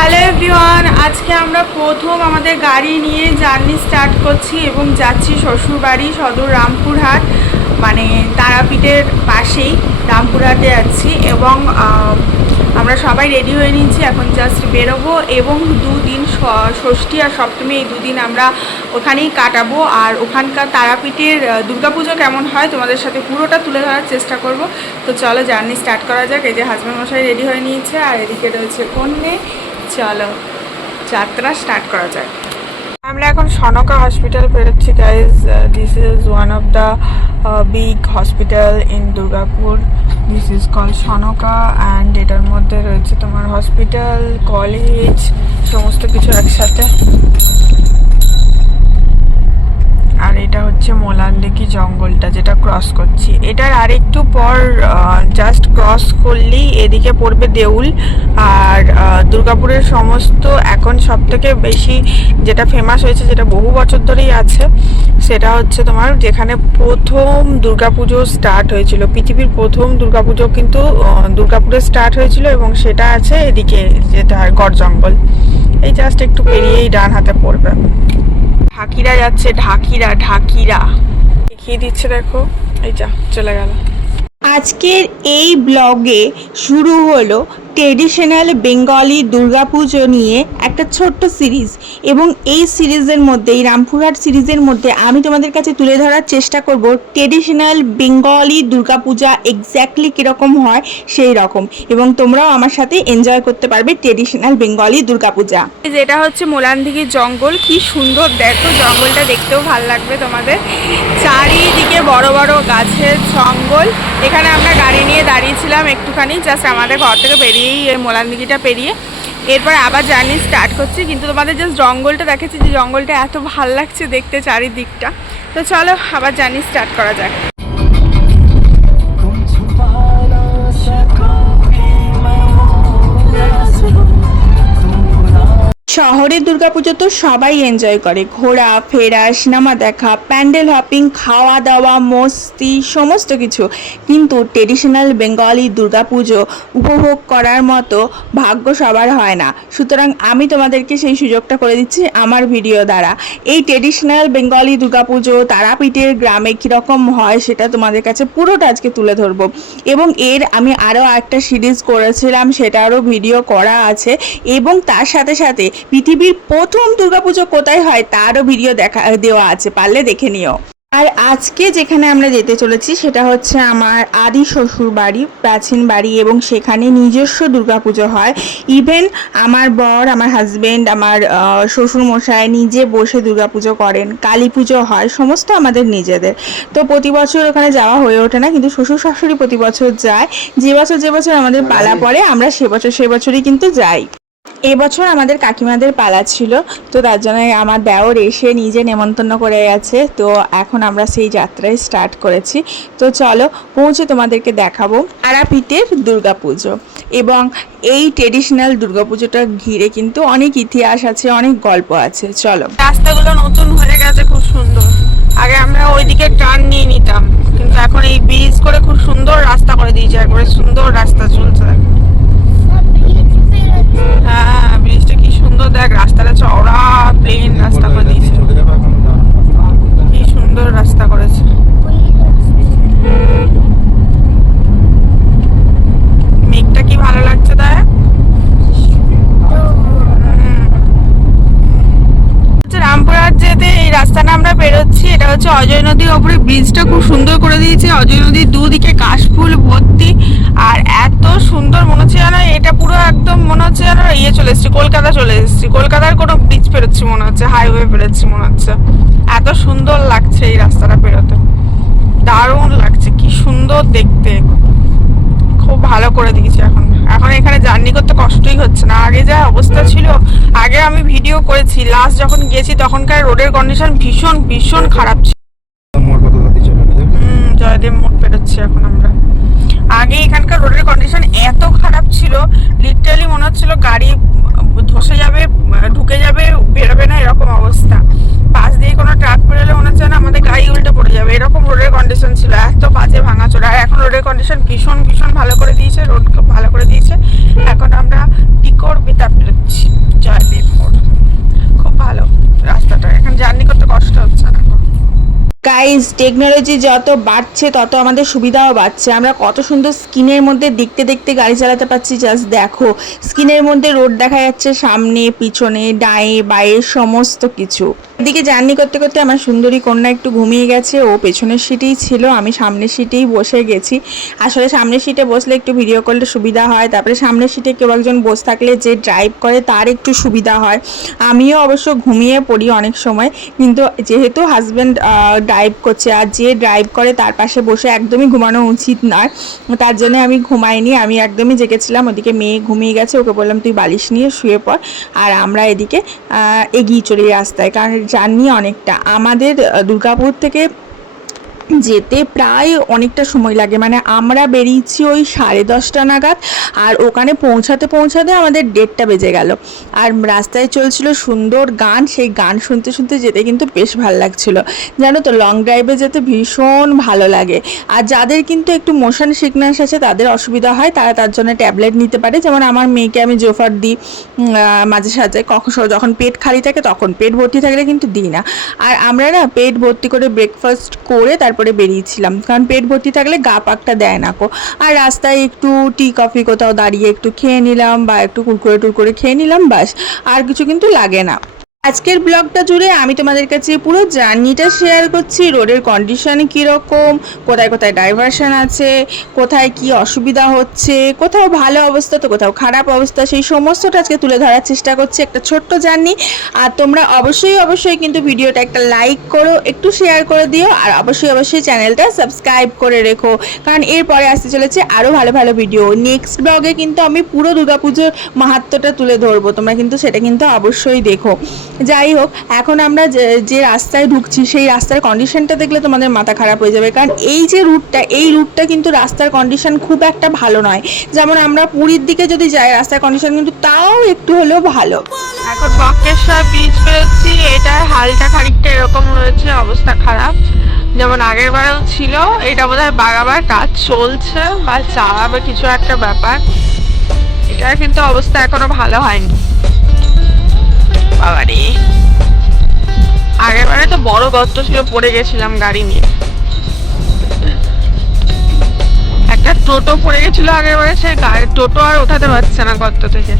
Hello everyone, আজকে আমরা প্রথম আমাদের গাড়ি নিয়ে জার্নি স্টার্ট করছি এবং যাচ্ছি শ্বশুরবাড়ি সদর রামপুরহাট মানে তারাপীঠের পাশেই রামপুরহাটে যাচ্ছি এবং আমরা সবাই রেডি হয়ে নিয়েছি, এখন জাস্ট বেরোবো এবং দুদিন ষষ্ঠী আর সপ্তমী এই দুদিন আমরা ওখানেই কাটাবো। আর ওখানকার তারাপীঠের দুর্গাপুজো কেমন হয় তোমাদের সাথে পুরোটা তুলে ধরার চেষ্টা করব। তো চলো জার্নি স্টার্ট করা যাক, এই যে হাজব্যান্ড মশাই রেডি হয়ে নিয়েছে, আর এদিকে রয়েছে কন্যে। চলো, যাত্রা স্টার্ট করা যায় আমরা এখন সনকা হসপিটাল বেরোচ্ছি guys this is one of the big hospital in Durgapur this is call Sonka and এটার মধ্যে রয়েছে তোমার হসপিটাল কলেজ সমস্ত কিছু একসাথে। আর এটা হচ্ছে মোলানদিঘি জঙ্গলটা যেটা ক্রস করছি। এটার আরেকটু পর জাস্ট ক্রস করলেই এদিকে পড়বে দেউল। আর দুর্গাপুরের সমস্ত এখন সব থেকে বেশি যেটা ফেমাস হয়েছে, যেটা বহু বছর ধরেই আছে, সেটা হচ্ছে তোমার যেখানে প্রথম দুর্গাপুজো স্টার্ট হয়েছিল। পৃথিবীর প্রথম দুর্গাপুজো কিন্তু দুর্গাপুরে স্টার্ট হয়েছিল এবং সেটা আছে এদিকে যেটা গড় জঙ্গল। এই জাস্ট একটু পেরিয়েই ডান হাতে পড়বে। ঢাকিরা যাচ্ছে, ঢাকিরা ঢাকিরা। দেখিয়ে দিচ্ছে দেখো, এই যা, চলে গেল। আজকের এই ব্লগে শুরু হলো ট্রেডিশনাল বেঙ্গলি দুর্গাপুজো নিয়ে একটা ছোট্ট সিরিজ এবং এই সিরিজের মধ্যে এই রামপুরহাট সিরিজের মধ্যে আমি তোমাদের কাছে তুলে ধরার চেষ্টা করব ট্রেডিশনাল বেঙ্গলি দুর্গাপূজা এক্স্যাক্টলি কীরকম হয় সেই রকম এবং তোমরাও আমার সাথে এনজয় করতে পারবে ট্রেডিশনাল বেঙ্গলি দুর্গাপূজা। যেটা হচ্ছে মোলানদিঘির জঙ্গল, কি সুন্দর, দেখো জঙ্গলটা দেখতেও ভালো লাগবে তোমাদের। চারিদিকে বড় বড় গাছের জঙ্গল। এখানে আমরা গাড়ি নিয়ে দাঁড়িয়েছিলাম একটুখানি জাস্ট আমাদের ঘর থেকে বেরিয়েই এই মোলানদিঘিটা পেরিয়ে এরপর আবার জার্নি স্টার্ট করছি, কিন্তু তোমাদের জাস্ট জঙ্গলটা দেখেছি যে জঙ্গলটা এত ভালো লাগছে দেখতে চারিদিকটা। তো চলো আবার জার্নি স্টার্ট করা যাক। শহরের দুর্গাপুজো তো সবাই এনজয় করে। ঘোরা, ফেরা, সিনেমা দেখা, প্যান্ডেল হপিং খাওয়া দাওয়া, মস্তি, সমস্ত কিছু। কিন্তু ট্রেডিশনাল বেঙ্গলি দুর্গাপুজো উপভোগ করার মতো ভাগ্য সবার হয় না। সুতরাং আমি তোমাদেরকে সেই সুযোগটা করে দিচ্ছি আমার ভিডিও দ্বারা। এই ট্রেডিশনাল বেঙ্গলি দুর্গাপুজো তারাপীঠের গ্রামে কীরকম হয় সেটা তোমাদের কাছে পুরোটা আজকে তুলে ধরবো। এবং এর আমি আরও একটা সিরিজ করেছিলাম, সেটারও ভিডিও করা আছে। এবং তার সাথে সাথে পৃথিবীর প্রথম দুর্গাপুজো কোথায় হয় তারও ভিডিও দেখা দেওয়া আছে পারলে দেখে নিও। আর আজকে যেখানে আমরা যেতে চলেছি সেটা হচ্ছে আমার আদি শ্বশুর বাড়ি প্রাচীন বাড়ি এবং সেখানে নিজস্ব দুর্গাপুজো হয়। ইভেন আমার বর আমার হাজবেন্ড আমার শ্বশুর মশাই নিজে বসে দুর্গাপুজো করেন। কালী পুজো হয় সমস্ত আমাদের নিজেদের। তো প্রতি বছর ওখানে যাওয়া হয়ে ওঠে না কিন্তু শ্বশুর শাশুড়ি প্রতি বছর যায়। যে বছর যে বছর আমাদের পালা পড়ে আমরা সে বছর সে বছরই কিন্তু যাই। এবছর আমাদের কাকিমাদের পালা ছিল, তো তার জন্য আমার দেওর এসে নিজে নেমন্তন্ন করে গেছে, তো এখন আমরা সেই যাত্রায় স্টার্ট করেছি। তো চলো পৌঁছে তোমাদেরকে দেখাবো তারাপীঠের দুর্গাপুজো এবং এই ট্রেডিশনাল দুর্গাপুজোটা ঘিরে কিন্তু অনেক ইতিহাস আছে, অনেক গল্প আছে। চলো। রাস্তাগুলো নতুন হয়ে গেছে, খুব সুন্দর। আগে আমরা ওইদিকে টার্ন নিয়ে নিতাম, কিন্তু এখন এই ব্রিজ করে খুব সুন্দর রাস্তা করে দিয়েছে, একবারে সুন্দর রাস্তা হ্যাঁ ব্রিজটা কি সুন্দর দেখ রাস্তাটা চওড়া প্লেন রাস্তা করে দিয়েছে কি সুন্দর রাস্তা করেছে মেঘটা কি ভালো লাগছে দেখ হচ্ছে রামপুরহাট যেতে এই রাস্তাটা আমরা বেরোচ্ছি এটা হচ্ছে অজয় নদীর ওপরে ব্রিজটা খুব সুন্দর করে দিয়েছে। অজয় নদীর দুদিকে কাশফুল ভর্তি। আর এত সুন্দর মনে হচ্ছে যেন এটা পুরো একদম মনে হচ্ছে যেন ইয়ে চলে এসেছি, কলকাতা চলে এসেছি। কলকাতার কোনো ব্রিজ পেরোচ্ছি মনে হচ্ছে হাইওয়ে পেরোচ্ছি মনে হচ্ছে। এত সুন্দর লাগছে এই রাস্তাটা পেরোতে। দারুণ লাগছে, কি সুন্দর দেখতে। খুব ভালো করে দিয়েছে এখন। এখন এখানে জার্নি করতে কষ্টই হচ্ছে না। আগে যা অবস্থা ছিল, আগে আমি ভিডিও করেছি। লাস্ট যখন গেছি তখনকার রোডের কন্ডিশন ভীষণ ভীষণ খারাপ ছিল। দিয়ে মোট বেরোচ্ছি এখন আমরা। আগে এখানকার রোডের কন্ডিশন এত খারাপ ছিল লিটারালি মনে হচ্ছিল গাড়ি ধসে যাবে, ঢুকে যাবে, বেরোবে না, এরকম অবস্থা। পাশ দিয়ে কোনো ট্রাক বেরোলে মনে হচ্ছে না আমাদের গাড়ি উল্টে পড়ে যাবে, এরকম রোডের কন্ডিশন ছিল, এত বাজে ভাঙা চলে আর এখন রোডের কন্ডিশন ভীষণ ভীষণ ভালো করে দিয়েছে রোড ভালো করে দিয়েছে। এখন আমরা টিকর বেতাপ বেরোচ্ছি জয়দেবপুর খুব ভালো রাস্তাটা, এখন জার্নি করতে কষ্ট হচ্ছে না। গাইজ টেকনোলজি যত বাড়ছে, তত আমাদের সুবিধাও বাড়ছে। আমরা কত সুন্দর স্কিনের মধ্যে দেখতে দেখতে গাড়ি চালাতে পারছি জাস্ট দেখো। স্কিনের মধ্যে রোড দেখা যাচ্ছে, সামনে, পিছনে ডায়ে বায়ে সমস্ত কিছু। এদিকে জার্নি করতে করতে আমার সুন্দরী কন্যা একটু ঘুমিয়ে গেছে। ও পেছনের সিটেই ছিল, আমি সামনের সিটেই বসে গেছি। আসলে সামনের সিটে বসলে একটু ভিডিও করলে সুবিধা হয়, তারপরে সামনের সিটে কেউ একজন বসে থাকলে যে ড্রাইভ করে তার একটু সুবিধা হয়। আমিও অবশ্য ঘুমিয়ে পড়ি অনেক সময়, কিন্তু যেহেতু হাজব্যান্ড ড্রাইভ করছে আর যে ড্রাইভ করে তার পাশে বসে একদমই ঘুমানো উচিত নয়, তার জন্য আমি ঘুমাইনি। আমি একদমই জেগেছিলাম, ওদিকে মেয়ে ঘুমিয়ে গেছে, ওকে বললাম, তুই বালিশ নিয়ে শুয়ে পড়। আর আমরা এদিকে এগিয়ে চলি রাস্তায়, কারণ জার্নি অনেকটা। আমাদের দুর্গাপুর থেকে যেতে প্রায় অনেকটা সময় লাগে। মানে আমরা বেরিয়েছি ওই সাড়ে দশটা নাগাদ আর ওখানে পৌঁছাতে পৌঁছাতে আমাদের ডেটটা বেজে গেল। আর রাস্তায় চলছিল সুন্দর গান। সেই গান শুনতে শুনতে যেতে কিন্তু বেশ ভালো লাগছিল। জানো তো লং ড্রাইভে যেতে ভীষণ ভালো লাগে। আর যাদের কিন্তু একটু মোশন সিকনেস আছে, তাদের অসুবিধা হয়, তারা তার জন্য ট্যাবলেট নিতে পারে। যেমন আমার মেয়েকে আমি জোফার দিই মাঝে সাঝে। কখন যখন পেট খালি থাকে, তখন পেট ভর্তি থাকলে কিন্তু দিই না। আর আমরা না, পেট ভর্তি করে ব্রেকফাস্ট করে তারপরে বেরিয়েছিলাম। কারণ পেট ভর্তি থাকলে গা পাকটা দেয় না কো আর রাস্তায় একটু টি, কফি কোথাও দাঁড়িয়ে একটু খেয়ে নিলাম বা একটু কুরকুরে টুরকুরে খেয়ে নিলাম বাস আর কিছু কিন্তু লাগে না। আজকের ব্লগটা জুড়ে আমি তোমাদের কাছে পুরো জার্নিটা শেয়ার করছি, রোডের কন্ডিশন কীরকম, কোথায় কোথায় ডাইভারশন আছে, কোথায় কি অসুবিধা হচ্ছে, কোথাও ভালো অবস্থা তো কোথাও খারাপ অবস্থা, সেই সমস্তটা আজকে তুলে ধরার চেষ্টা করছি একটা ছোট্ট জার্নি। আর তোমরা অবশ্যই অবশ্যই কিন্তু ভিডিওটা একটা লাইক করো, একটু শেয়ার করে দিও, আর অবশ্যই অবশ্যই চ্যানেলটা সাবস্ক্রাইব করে রেখো। কারণ এরপরে আসতে চলেছে আরও ভালো ভালো ভিডিও নেক্সট ব্লগে কিন্তু আমি পুরো দুর্গাপুজোর মাহাত্ম্যটা তুলে ধরবো, তোমরা কিন্তু সেটা কিন্তু অবশ্যই দেখো। যাই হোক, এখন আমরা যে রাস্তায় ঢুকছি, সেই রাস্তার কন্ডিশনটা দেখলে তোমাদের মাথা খারাপ হয়ে যাবে। কারণ এই যে রুটটা এই রুটটা কিন্তু রাস্তার কন্ডিশন খুব একটা ভালো নয়। যেমন আমরা পুরীর দিকে যদি যাই, রাস্তার কন্ডিশন কিন্তু তাও একটু হলেও ভালো। এখন বক্রেশ্বর বীজ পেরোচ্ছি এটার হালটা খানিকটা এরকম রয়েছে, অবস্থা খারাপ। যেমন আগের বারেও ছিল, এটা বোধহয় বাগাবার কাজ চলছে, বা চালাবে কিছু একটা ব্যাপার। এটার কিন্তু অবস্থা এখনও ভালো হয়নি। বাবারে। আগের বারে তো বড় গর্ত ছিল, পড়ে গেছিলাম গাড়ি নিয়ে। একটা টোটো পড়ে গেছিল আগের বারে সে গাড়ি, টোটো আর ওঠাতে পারছে না গর্ত থেকে।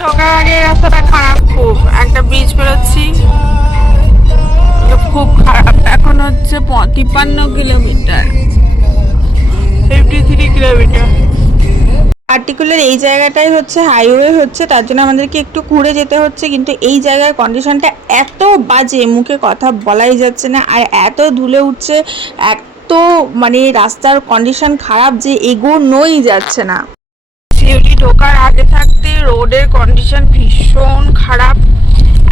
ঢোকার আগে রাস্তাটা খারাপ খুব। একটা ব্রিজ বেরোচ্ছি খুব খারাপ। এখন হচ্ছে তিপ্পান্ন kilometre. Fifty three kilometre. Particular এই জায়গাটাই হচ্ছে হাইওয়ে হচ্ছে তার জন্য আমাদেরকে একটু ঘুরে যেতে হচ্ছে কিন্তু এই জায়গার কন্ডিশনটা এত বাজে মুখে কথা বলাই যাচ্ছে না আর এত ধুলে উঠছে এত মানে রাস্তার কন্ডিশন খারাপ যে এগোনোই যাচ্ছে না। সিউড়ি ঢোকার আগে থাকতে রোডের কন্ডিশন ভীষণ খারাপ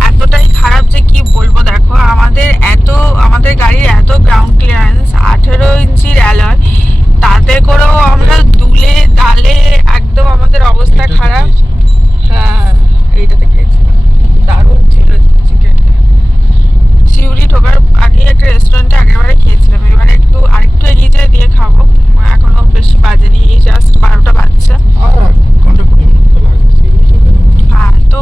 এতটাই খারাপ দেখো আমাদের এত আমাদের গাড়ির এত গ্রাউন্ড ক্লিয়ারেন্স আঠেরো ইঞ্চির অ্যালয় তাতে করেও আমরা দুলে দালে একদম আমাদের অবস্থা খারাপ। হ্যাঁ এইটাতে খেয়েছিলাম দারুণ ছিল চিকেনটা শিউরি ঢোকার আগে একটা রেস্টুরেন্টে আগেবারে খেয়েছিলাম এবারে একটু আরেকটু এগিয়ে যেয়ে দিয়ে খাব এখনও বেশি বাজেনি এই জাস্ট বারোটা বাজছে আর এক ঘণ্টা কুড়ি মিনিট তো লাগবে হ্যাঁ তো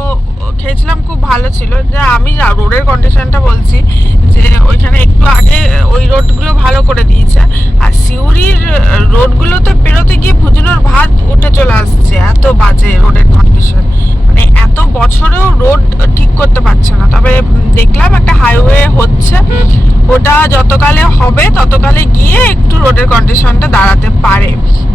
খেয়েছিলাম খুব ভালো ছিল যে আমি যা রোডের কন্ডিশনটা বলছি যে ওইখানে একটু আগে ওই রোডগুলো ভালো করে দিয়েছে। আর সিউড়ির রোডগুলোতে পেরোতে গিয়ে ভুজুনোর ভাত উঠে চলে আসছে, এত বাজে রোডের কন্ডিশন মানে এত বছরেও রোড ঠিক করতে পারছে না। তবে দেখলাম একটা হাইওয়ে হচ্ছে। ওটা যতকালে হবে, ততকালে গিয়ে একটু রোডের কন্ডিশনটা দাঁড়াতে পারে।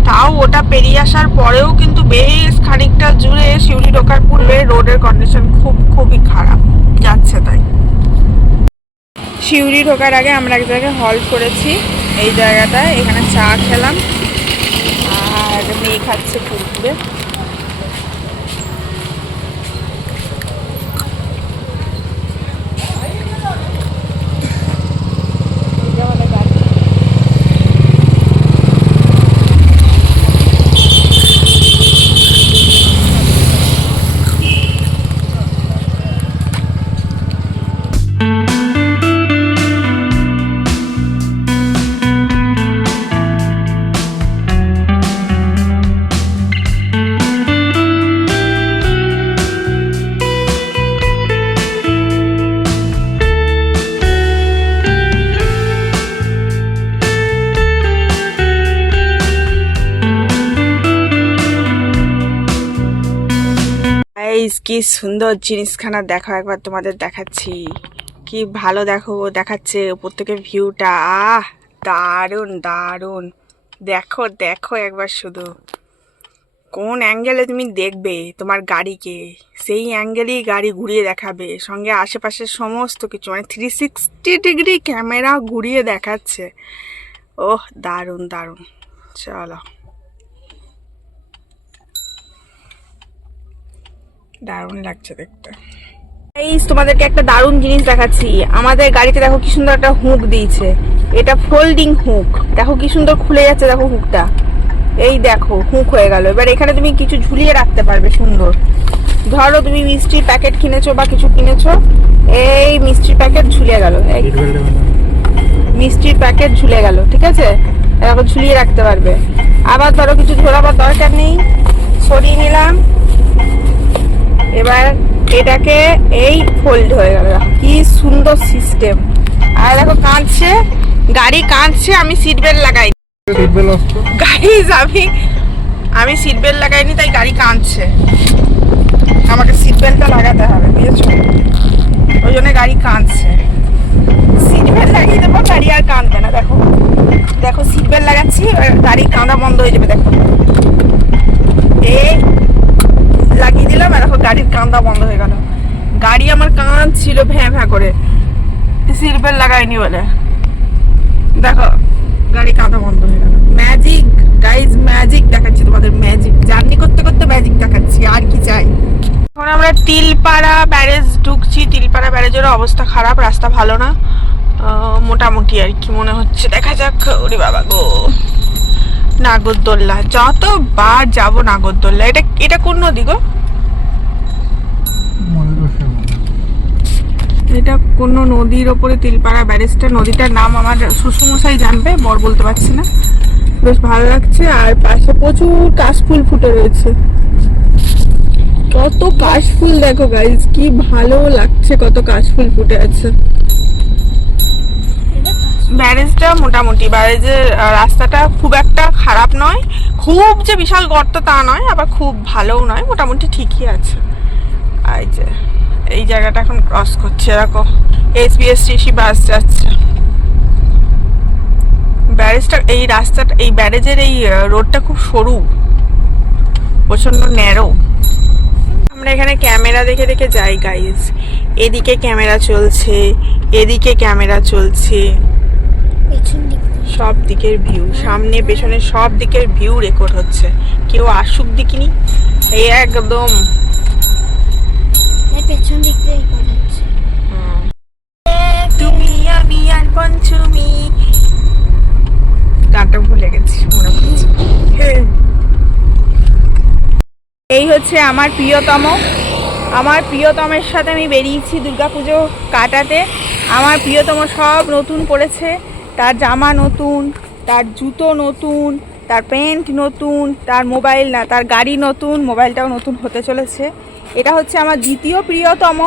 তাও ওটা পেরিয়ে আসার পরেও কিন্তু বেশ খানিকটা জুড়ে শিউলি ঢোকার পূর্বে রোডের কন্ডিশন খুব, খুবই খারাপ। যাচ্ছে তাই। শিউরি ঢোকার আগে আমরা এক জায়গায় হল্ট করেছি। এই জায়গাটায় এখানে চা খেলাম। আর মেয়ে খাচ্ছে কুরকুরে। গাইস কি সুন্দর জিনিসখানা দেখো, একবার তোমাদের দেখাচ্ছি। কি ভালো দেখো, দেখাচ্ছে উপর থেকে ভিউটা আহ, দারুণ দারুণ। দেখো দেখো একবার শুধু। কোন অ্যাঙ্গেলে তুমি দেখবে তোমার গাড়িকে? সেই অ্যাঙ্গেলেই গাড়ি ঘুরিয়ে দেখাবে। সঙ্গে আশেপাশের সমস্ত কিছু মানে থ্রি সিক্সটি ডিগ্রি ক্যামেরা ঘুরিয়ে দেখাচ্ছে। ওহ, দারুণ দারুণ। চলো। দারুণ লাগছে দেখতে। তোমাদেরকে একটা দারুণ জিনিস দেখাচ্ছি। আমাদের গাড়িতে দেখো কি সুন্দর একটা হুক দিয়েছে। এটা ফোল্ডিং হুক। দেখো কি সুন্দর খুলে যাচ্ছে দেখো হুকটা। এই দেখো হুক হয়ে গেল। এবার এখানে তুমি কিছু ঝুলিয়ে রাখতে পারবে সুন্দর। ধরো তুমি মিষ্টির প্যাকেট কিনেছো বা কিছু কিনেছো। এই মিষ্টির প্যাকেট ঝুলে গেল। মিষ্টির প্যাকেট ঝুলে গেল ঠিক আছে? এরকম ঝুলিয়ে রাখতে পারবে। আবার ধরো কিছু ধরাবার দরকার নেই। সরিয়ে নিলাম। এবার এটাকে এই ফোল্ড হয়ে গেল। কি সুন্দর সিস্টেম আর দেখো কাঁদছে গাড়ি কাঁদছে আমি সিট বেল্ট লাগাই। অফ আমি আমি সিট বেল্ট লাগাইনি তাই গাড়ি কাঁদছে। আমাকে সিট বেল্টটা লাগাতে হবে বুঝেছ? ওই জন্য গাড়ি কাঁদছে। সিট বেল্ট লাগিয়ে দেবো গাড়ি আর কাঁদবে না দেখো। দেখো সিট বেল্ট লাগাচ্ছি গাড়ি কাঁদা বন্ধ হয়ে যাবে দেখো। এই লাগিয়ে দিলাম আর দেখো গাড়ির কাঁদা বন্ধ হয়ে গেল। গাড়ি আমার কান কাঁদছিল ভ্যাঁ ভ্যাঁ করে। সিট লাগাইনি বলে। দেখো গাড়ি কাঁদা বন্ধ হয়ে গেল। ম্যাজিক গাইজ ম্যাজিক দেখাচ্ছি তোমাদের ম্যাজিক জার্নি করতে করতে ম্যাজিক দেখাচ্ছি, আর কি চাই। এখন আমরা তিলপাড়া ব্যারেজ ঢুকছি। তিলপাড়া ব্যারেজের অবস্থা খারাপ, রাস্তা ভালো না। মোটামুটি আর কি মনে হচ্ছে। দেখা যাক, ওরে বাবা গো। নাগরদোল্লা যতবার যাব নাগরদোল্লা এটা এটা কোন নদী গো? এটা কোন নদীর ওপরে তিলপাড়া ব্যারেজটা নদীটার নাম আমার শ্বশুরমশাই জানবে বর বলতে পারছি না। বেশ ভালো লাগছে আর পাশে প্রচুর কাশফুল ফুটে রয়েছে। কত কাশফুল দেখো গাইজ কি ভালো লাগছে কত কাশফুল ফুটে আছে। ব্যারেজটা মোটামুটি, ব্যারেজের রাস্তাটা খুব একটা খারাপ নয়। খুব যে বিশাল গর্ত তা নয়, আবার খুব ভালোও নয়, মোটামুটি ঠিকই আছে। এই যে, এই জায়গাটা এখন ক্রস করছে এরকম এসবিএসটিসি বাস যাচ্ছে। ব্যারেজটা, এই রাস্তাটা, এই ব্যারেজের এই রোডটা খুব সরু প্রচণ্ড ন্যারো আমরা এখানে ক্যামেরা দেখে দেখে যাই গাইজ এদিকে ক্যামেরা চলছে, এদিকে ক্যামেরা চলছে। সব দিকের ভিউ সামনে পেছনে সব দিকের ভিউ রেকর্ড হচ্ছে। কেউ আসুক দেখিনি? এই একদম। পেছন দিক থেকে হচ্ছে। তুমি আমি আর পঞ্চমী। গানটা ভুলে গেছি মনে। এই হচ্ছে আমার প্রিয়তম। আমার প্রিয়তমের সাথে আমি বেরিয়েছি দুর্গাপুজো কাটাতে। আমার প্রিয়তম সব নতুন পড়েছে তার জামা নতুন, তার জুতো নতুন, তার প্যান্ট নতুন, তার মোবাইল না, তার গাড়ি নতুন, মোবাইলটাও নতুন হতে চলেছে। এটা হচ্ছে আমার দ্বিতীয় প্রিয়তম।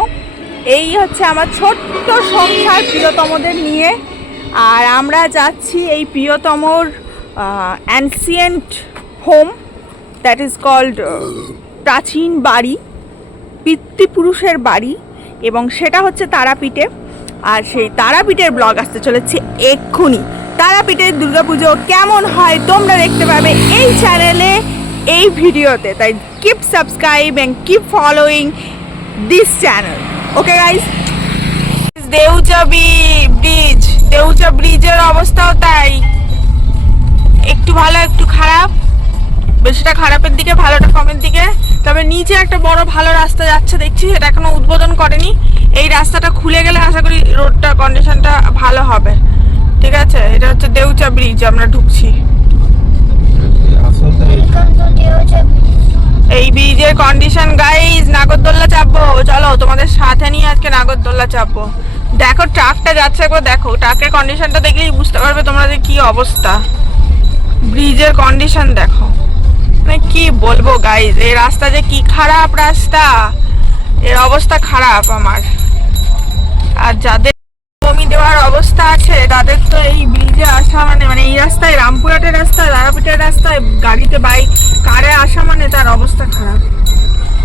এই হচ্ছে আমার ছোট্ট সংসার প্রিয়তমদের নিয়ে। আর আমরা যাচ্ছি এই প্রিয়তমর ancient home that is called প্রাচীন বাড়ি, পিতৃপুরুষের বাড়ি এবং সেটা হচ্ছে তারাপীঠে। আর সেই তারাপীঠের ব্লগ আসতে চলেছে এক্ষুনি। তারাপীঠের দুর্গাপুজো কেমন হয় তোমরা দেখতে পাবে এই চ্যানেলে এই ভিডিওতে। তাই keep subscribe and keep following this channel okay guys দেউচাবি bridge Deucha ব্রিজের অবস্থাও তাই। একটু ভালো, একটু খারাপ। বেশিটা খারাপের দিকে, ভালোটা কমের দিকে। তবে নিচে একটা বড় ভালো রাস্তা যাচ্ছে, দেখছি। সেটা এখনও উদ্বোধন করেনি। এই রাস্তাটা খুলে গেলে আশা করি রোডটা কন্ডিশনটা ভালো হবে। ঠিক আছে? এটা হচ্ছে দেউচা ব্রিজ আমরা ঢুকছি। এই ব্রিজের কন্ডিশন গাইজ নাগরদোল্লা চাপবো। চলো, তোমাদের সাথে নিয়ে আজকে নাগরদোল্লা চাপবো। দেখো ট্রাকটা যাচ্ছে একবার, দেখো। ট্রাকের কন্ডিশনটা দেখলেই বুঝতে পারবে তোমরা যে কি অবস্থা। ব্রিজের কন্ডিশন দেখো। মানে কি বলব গাইজ এই রাস্তা যে কি খারাপ রাস্তা? এর অবস্থা খারাপ আমার। আর যাদের জমি দেওয়ার অবস্থা আছে, তাদের তো এই ব্রিজে আসা মানে মানে এই রাস্তায়, রামপুরহাটের রাস্তায় তারাপীঠের রাস্তায় গাড়িতে বাইক কারে আসা মানে তার অবস্থা খারাপ।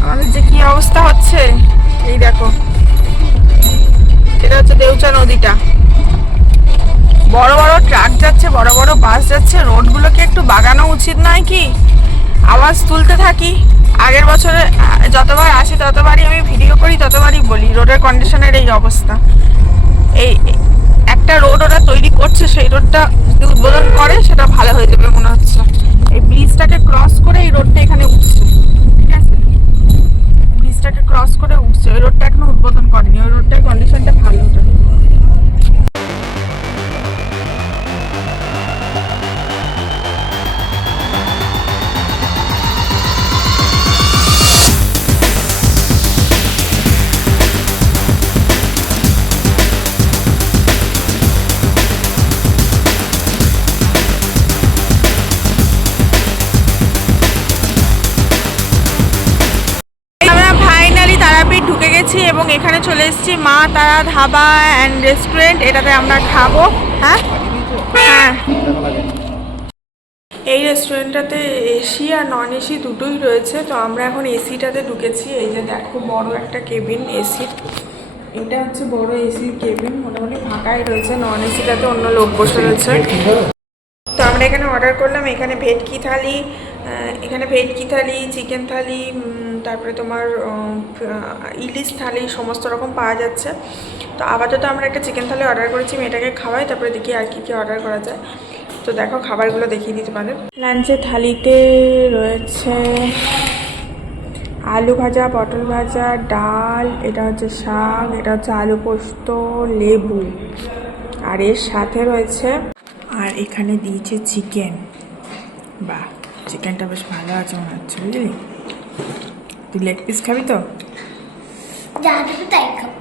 আমাদের যে কি অবস্থা হচ্ছে, এই দেখো। এটা হচ্ছে দেউচা নদীটা। বড় বড় ট্রাক যাচ্ছে, বড় বড় বাস যাচ্ছে, রোডগুলোকে একটু বাগানো উচিত নয় কি? আওয়াজ তুলতে থাকি। আগের বছরে, যতবার আসি, ততবারই আমি ভিডিও করি, ততবারই বলি, রোডের কন্ডিশনের এই অবস্থা। এই, একটা রোড ওরা তৈরি করছে, সেই রোডটা যদি উদ্বোধন করে, সেটা ভালো হয়ে যাবে মনে হচ্ছে। এই ব্রিজটাকে ক্রস করে এই রোডটা এখানে উঠছে। ঠিক আছে? ব্রিজটাকে ক্রস করে উঠছে। ওই রোডটা এখনও উদ্বোধন করেনি। ওই রোডটার কন্ডিশনটা ভালো এখানে চলে এসেছি, মা, তারা, ধাবা অ্যান্ড রেস্টুরেন্ট এটাতে আমরা খাব হ্যাঁ? হ্যাঁ। এই রেস্টুরেন্টটাতে এসি আর নন এসি দুটোই রয়েছে, তো আমরা এখন এসিটাতে ঢুকেছি। এই যে দেখো, বড় একটা কেবিন, এসি। এটা হচ্ছে বড় এসির কেবিন, মোটামুটি ফাঁকাই রয়েছে নন এসিটাতে অন্য লোক বসে রয়েছে। তো আমরা এখানে অর্ডার করলাম, এখানে ভেটকি থালি এখানে ভেটকি থালি চিকেন থালি তারপরে তোমার ইলিশ, থালি, সমস্ত রকম পাওয়া যাচ্ছে। তো আপাতত আমরা একটা চিকেন থালি অর্ডার করেছি, মেয়েটাকে খাওয়াই, তারপরে দেখি আর কী কী অর্ডার করা যায়। তো দেখো, খাবারগুলো দেখিয়ে দিতে পারে লাঞ্চের থালিতে রয়েছে আলু ভাজা, পটল ভাজা, ডাল, এটা হচ্ছে শাক, এটা হচ্ছে আলু পোস্ত, লেবু। আর এর সাথে রয়েছে, আর এখানে দিয়েছে চিকেন বাহ চিকেনটা বেশ ভালো আছে মনে হচ্ছে, বুঝলি? তুই লেগ পিস খাবি তো যা দেবে তাই খাবো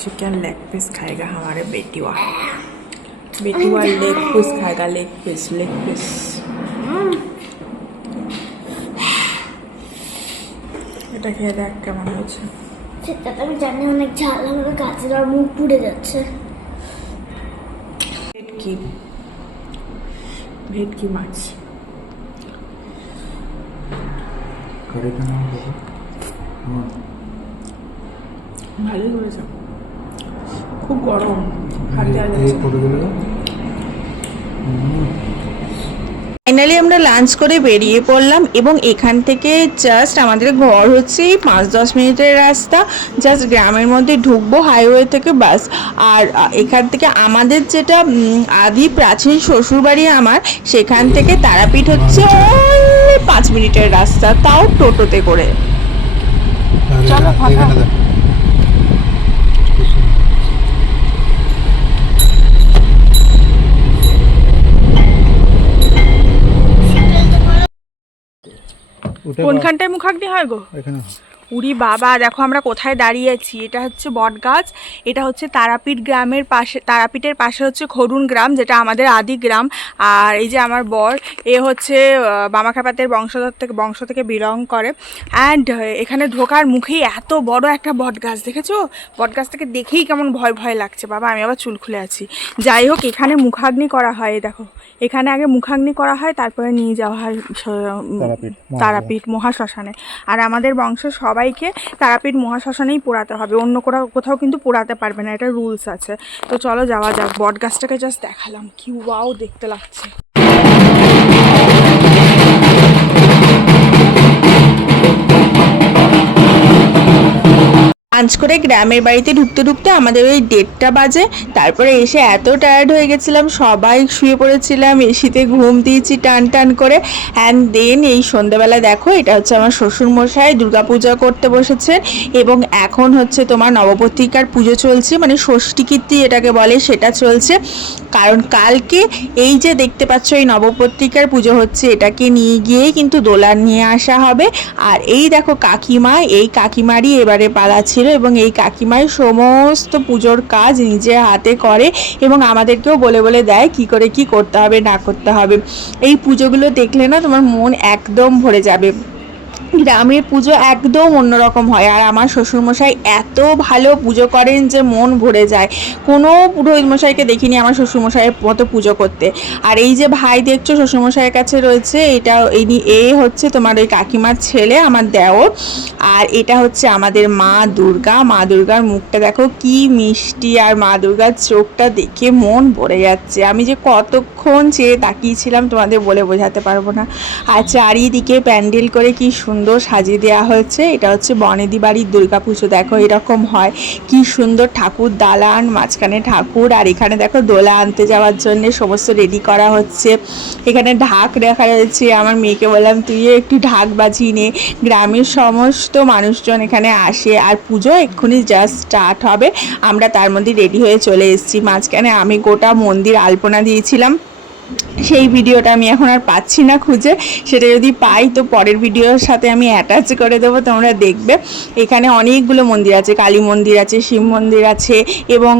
चिकन लेग पीस खाएगा हमारे बेटी हुआ बेटी हुआ लेग पीस खाएगा लेग पीस लेग पीस এটা খেয়ে দেখ কেমন হয়েছে সেটা তো আমি জানি অনেক ঝাল আমার গাছের আর মুখ পুড়ে যাচ্ছে ভেটকি ভেটকি মাছ ভালোই হয়েছে খুব গরম ফাইনালি আমরা লাঞ্চ করে বেরিয়ে পড়লাম এবং এখান থেকে জাস্ট আমাদের ঘর হচ্ছে পাঁচ দশ মিনিটের রাস্তা। জাস্ট গ্রামের মধ্যে ঢুকবো হাইওয়ে থেকে বাস আর এখান থেকে আমাদের যেটা আদি প্রাচীন শ্বশুরবাড়ি আমার, সেখান থেকে তারাপীঠ হচ্ছে পাঁচ মিনিটের রাস্তা তাও টোটোতে করে। চলো, কোনখানটায় মুখাগ্নি হয় গো? এখানে উরি বাবা দেখো আমরা কোথায় দাঁড়িয়ে আছি এটা হচ্ছে বটগাছ এটা হচ্ছে তারাপীঠ গ্রামের পাশে তারাপীঠের পাশে হচ্ছে খরুন গ্রাম যেটা আমাদের আদি গ্রাম। আর এই যে আমার বর এ হচ্ছে বামাখাপাতের বংশধর থেকে বংশ থেকে বিলং করে। অ্যান্ড এখানে ঢোকার মুখেই এত বড় একটা বটগাছ দেখেছ? বটগাছটাকে দেখেই কেমন ভয় ভয় লাগছে। বাবা আমি আবার চুল খুলে আছি। যাই হোক এখানে মুখাগ্নি করা হয় দেখো। এখানে আগে মুখাগ্নি করা হয় তারপরে নিয়ে যাওয়া হয় তারাপীঠ, মহাশ্মশানে। আর আমাদের বংশ সবাইকে তারাপীঠ মহাশ্মশানেই পোড়াতে হবে, অন্য কোথাও কোথাও কিন্তু পোড়াতে পারবে না, এটা রুলস আছে। তো চলো যাওয়া যাক বট গাছটাকে জাস্ট দেখালাম, কি ওয়াও দেখতে লাগছে। লাঞ্চ করে গ্রামের বাড়িতে ঢুকতে ঢুকতে আমাদের ওই দেড়টা বাজে। তারপরে এসে এত টায়ার্ড হয়ে গেছিলাম, সবাই শুয়ে পড়েছিলাম, এসিতে ঘুম দিয়েছি টান টান করে। অ্যান্ড দেন এই সন্ধ্যাবেলা দেখো, এটা হচ্ছে আমার শ্বশুরমশাই দুর্গাপূজা করতে বসেছেন এবং এখন হচ্ছে তোমার নবপত্রিকার পুজো চলছে মানে ষষ্ঠী কীর্তি এটাকে বলে সেটা চলছে। কারণ কালকে এই যে দেখতে পাচ্ছ এই নবপত্রিকার পুজো হচ্ছে, এটাকে নিয়ে গিয়েই কিন্তু দোলার নিয়ে আসা হবে। আর এই দেখো কাকিমা, এই কাকিমারই এবারে পালা ছিল এবং এই কাকিমাই সমস্ত পুজোর কাজ নিজে হাতে করে এবং আমাদেরকেও বলে বলে দেয় কি করে কি করতে হবে, না করতে হবে। এই পুজোগুলো দেখলে না তোমার মন একদম ভরে যাবে। গ্রামের পুজো একদম অন্যরকম হয়। আর আমার শ্বশুরমশাই এত ভালো পুজো করেন যে মন ভরে যায়। কোনো পুরোহিত মশাইকে দেখিনি আমার শ্বশুরমশাইয়ের মতো পুজো করতে। আর এই যে ভাই দেখছ, শ্বশুরমশাইয়ের কাছে রয়েছে, এটা এই এ হচ্ছে তোমার ওই কাকিমার ছেলে, আমার দেওর। আর এটা হচ্ছে আমাদের মা দুর্গা। মা দুর্গার মুখটা দেখো কি মিষ্টি, আর মা দুর্গার চোখটা দেখে মন ভরে যাচ্ছে। আমি যে কতক্ষণ চেয়ে তাকিয়েছিলাম তোমাদের বলে বোঝাতে পারব না। আর চারিদিকে প্যান্ডেল করে কি সুন্দর সাজিয়ে দেওয়া হয়েছে। এটা হচ্ছে বনেদি বাড়ির দুর্গা পুজো দেখো এরকম হয়। কি সুন্দর ঠাকুর দালান, মাঝখানে ঠাকুর, আর এখানে দেখো দোলা আনতে যাওয়ার জন্য সমস্ত রেডি করা হচ্ছে। এখানে ঢাক রাখা রয়েছে। আমার মেয়েকে বললাম তুইও একটু ঢাক বাজিয়ে নে। গ্রামের সমস্ত মানুষজন এখানে আসে, আর পুজো এক্ষুনি জাস্ট স্টার্ট হবে। আমরা তার মধ্যে রেডি হয়ে চলে এসেছি। মাঝখানে আমি গোটা মন্দির আলপনা দিয়েছিলাম। সেই ভিডিওটা আমি এখন আর পাচ্ছি না খুঁজে। সেটা যদি পাই তো পরের ভিডিওর সাথে আমি অ্যাটাচ করে দেবো, তোমরা দেখবে। এখানে অনেকগুলো মন্দির আছে, কালী মন্দির আছে, শিব মন্দির আছে এবং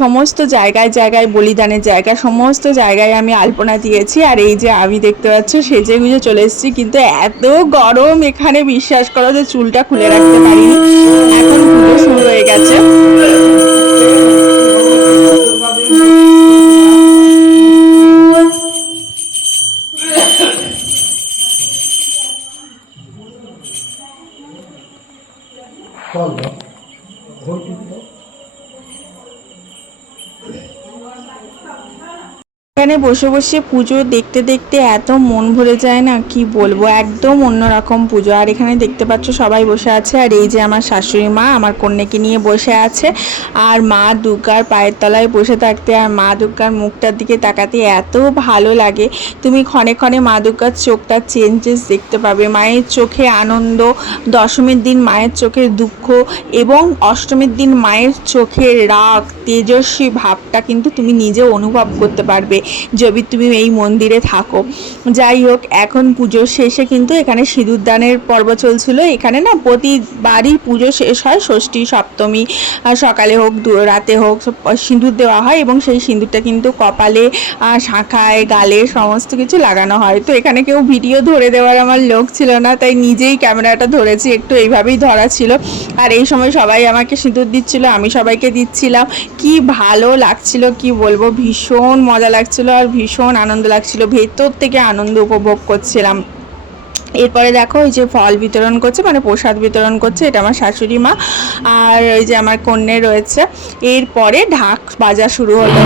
সমস্ত জায়গায় জায়গায় বলিদানের জায়গা, সমস্ত জায়গায় আমি আলপনা দিয়েছি। আর এই যে আমি দেখতে পাচ্ছ সেজে গুজে চলে এসেছি, কিন্তু এত গরম এখানে, বিশ্বাস করো যে চুলটা খুলে রাখতে পারিনি। এখন পুজো শুরু হয়ে গেছে কল দাও ঘর টিপে দাও এখানে বসে বসে পুজো দেখতে দেখতে এত মন ভরে যায় না, কি বলব? একদম অন্যরকম পুজো। আর এখানে দেখতে পাচ্ছ সবাই বসে আছে। আর এই যে আমার শাশুড়ি মা, আমার কন্যাকে নিয়ে বসে আছে। আর মা দুর্গার পায়ের তলায় বসে থাকতে, আর মা দুর্গার মুখটার দিকে তাকাতে এত ভালো লাগে। তুমি ক্ষণে ক্ষণে মা দুর্গার চোখটা চেঞ্জেস দেখতে পাবে। মায়ের চোখে আনন্দ, দশমীর দিন মায়ের চোখে দুঃখ এবং অষ্টমীর দিন মায়ের চোখে রাগ, তেজস্বী ভাবটা কিন্তু তুমি নিজে অনুভব করতে পারবে। যদি তুমি এই মন্দিরে থাকো। যাই হোক, এখন পুজো শেষে কিন্তু এখানে সিঁদুরদানের পর্ব চলছিল। এখানে না প্রতিবারই পুজো শেষ হয়, ষষ্ঠী, সপ্তমী সকালে হোক রাতে হোক সিঁদুর দেওয়া হয় এবং সেই সিঁদুরটা কিন্তু কপালে শাঁখায়, গালে সমস্ত কিছু লাগানো হয়। তো এখানে কেউ ভিডিও ধরে দেওয়ার আমার লোক ছিল না, তাই নিজেই ক্যামেরাটা ধরেছি, একটু এইভাবেই ধরা ছিল। আর এই সময় সবাই আমাকে সিঁদুর দিচ্ছিল, আমি সবাইকে দিচ্ছিলাম। কি ভালো লাগছিল, কি বলব, ভীষণ মজা লাগছিল আর ভীষণ আনন্দ লাগছিল। ভেতর থেকে আনন্দ উপভোগ করছিলাম। এরপরে দেখো, ওই যে ফল বিতরণ করছে মানে প্রসাদ বিতরণ করছে, এটা আমার শাশুড়ি মা আর ওই যে আমার কন্যে রয়েছে। এরপরে ঢাক বাজা শুরু হলো।